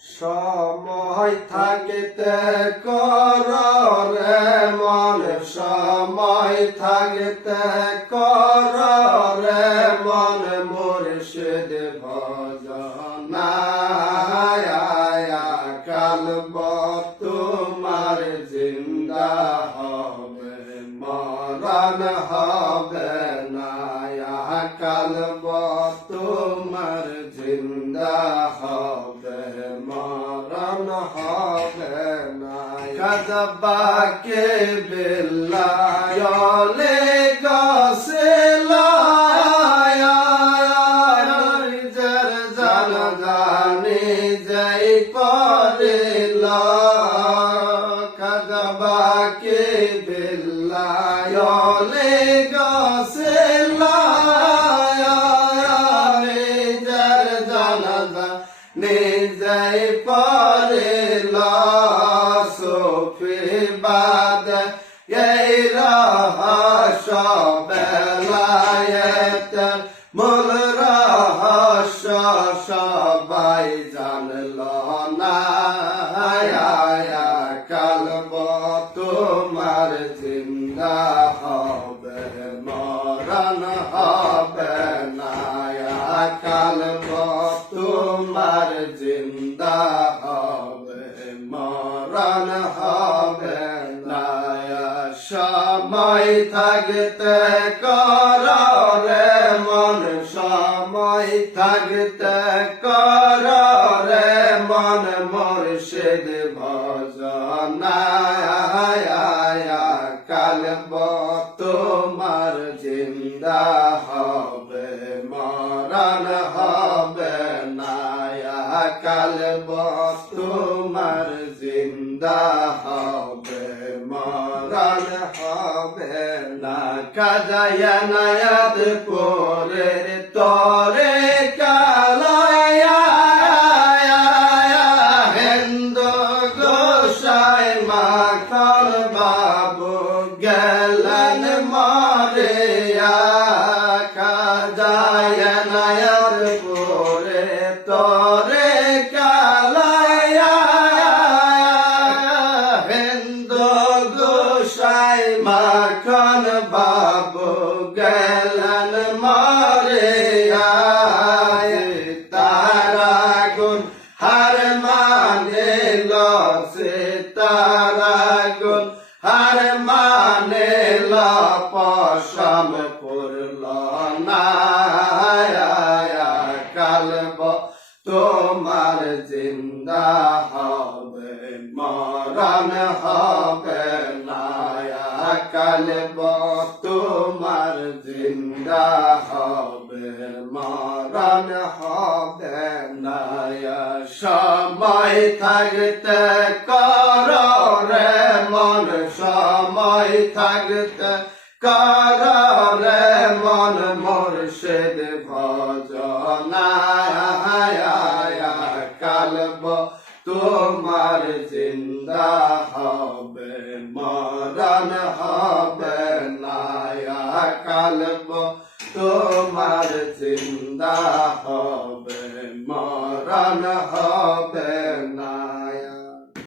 সময় থাকিতে কর রে মন, সময় থাকিতে কর রে মন, মুর্শিদ ভজনা। কাল তোমার জিন্দা হবে, মরণ হবে না। কাল তোমার জিন্দা হবে, মরণ হবে না। কদবাকে বিল্লায়লে গসলায়ার জান জানে যাই পড়লা। কদবাকে বিল্লায়লে গসলায়ার জান জানে যাই পড়লা। সুফি বাদ এই রহস্য বেলায়েত মূল রহস্য সবাই জানল না। কালব তোমার জিন্দা হবে, মরণ হবে না। কালব তোমার জিন্দা হবে, মরণ হবে না। সময় থাকতে কর রে মন, সময় থাকতে কর রে মন, মুর্শিদ ভজনা। কালব তোমার জিন্দা হবে, মরণ হবে না। কালব তোমার জিন্দা হবে, মরণ হবে না। কাজায়া নায়াত পরে তরে কালায়া হিন্দু গোসাই মাখন বাবু গেলেন মারিয়া। কাজায়া নায়াত পরে তরে কালায়া হিন্দু গোসাই মাখন বাবু গেলেন মারিয়া। তারা গুণ হার মানিল সে, তারা গুণ হার মানিল পশম করল না। কালব তোমার জিন্দা হবে, মরণ হবে না। কালব তোমার জিন্দা হবে, মরণ হবে না। সময় থাকতে কর রে মন, সময় থাকতে কর রে মন, মুর্শিদ ভজনা। কালব তোমার জিন্দা হবে, মরণ হবে না। কালব